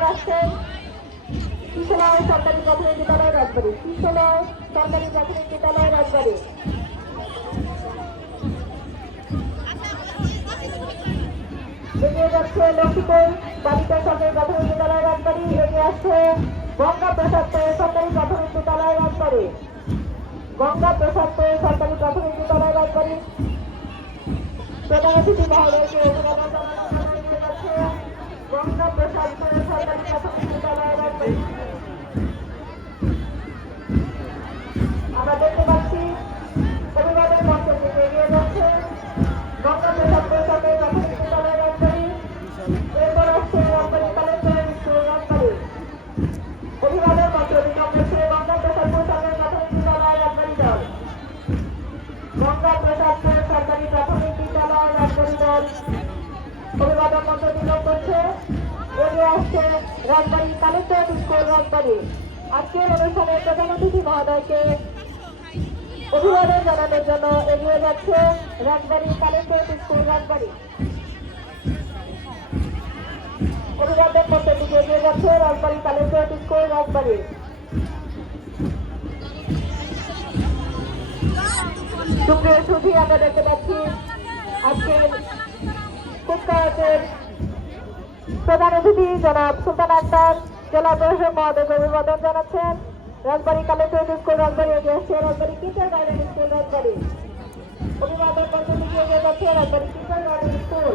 এরপর আসছেন শিশুলয় সরকারি প্রাথমিক বিদ্যালয় রাজবাড়ী। শিশুলয় সরকারি প্রাথমিক বিদ্যালয় রাজবাড়ী। এগিয়ে যাচ্ছে লক্ষ্মীপুর বালিকা সরকারি প্রাথমিক বিদ্যালয় রাজবাড়ী। এগিয়ে আসছে গঙ্গা প্রসাদ সরকারি প্রাথমিক বিদ্যালয় রাজবাড়ী। গঙ্গা প্রসাদ সরকারি প্রাথমিক বিদ্যালয় রাজবাড়ী। প্রধান অতিথি মহোদয়কে অভিনন্দন জানানো এগিয়ে যাচ্ছে গঙ্গা প্রসাদ সরকারি প্রাথমিক বিদ্যালয় রাজবাড়ী। আমরা দেখতে পাচ্ছি অভিভাবক মঞ্চ থেকে এগিয়ে যাচ্ছে গঙ্গা প্রসাদ সরকারি প্রাথমিক বিদ্যালয় রাজবাড়ী। এরপর আসছে রাজবাড়ী কালেক্টর স্কুল রাজবাড়ী। অভিভাবক মঞ্চ বিকম্পছে গঙ্গা প্রসাদ সরকারি প্রাথমিক বিদ্যালয় রাজবাড়ী দল। গঙ্গা প্রসাদ সরকারি প্রাথমিক বিদ্যালয় রাজবাড়ী দল অভিভাবক মঞ্চ বিলোপ করছে। এগিয়ে আসছে রাজবাড়ী কালেক্টর স্কুল রাজবাড়ী। আজকের অনুষ্ঠানে প্রধান অতিথি মহোদয়কে অভিবাদন জানানোর জন্য এগিয়ে যাচ্ছে রাজবাড়ী কালেক্টর স্কুল রাজবাড়ী। অভিভাবক মঞ্চের দিকে এগিয়ে যাচ্ছে রাজবাড়ী কালেক্টর স্কুল রাজবাড়ী। সুপ্রিয় সুধী, আমরা দেখতে পাচ্ছি আজকের কুচকাওয়াজের প্রধান অতিথি জনাব সুলতান আক্তার জেলা প্রশাসক মহোদয়কে অভিবাদন জানাচ্ছেন। রাজবাড়ী কালেক্টর স্কুল রাজবাড়ী এগিয়ে আসছে রাজবাড়ী কিন্ডার গার্ডেন স্কুল রাজবাড়ী। অভিবাদন মঞ্চের দিকে এগিয়ে যাচ্ছে রাজবাড়ী কিন্ডার গার্ডেন স্কুল।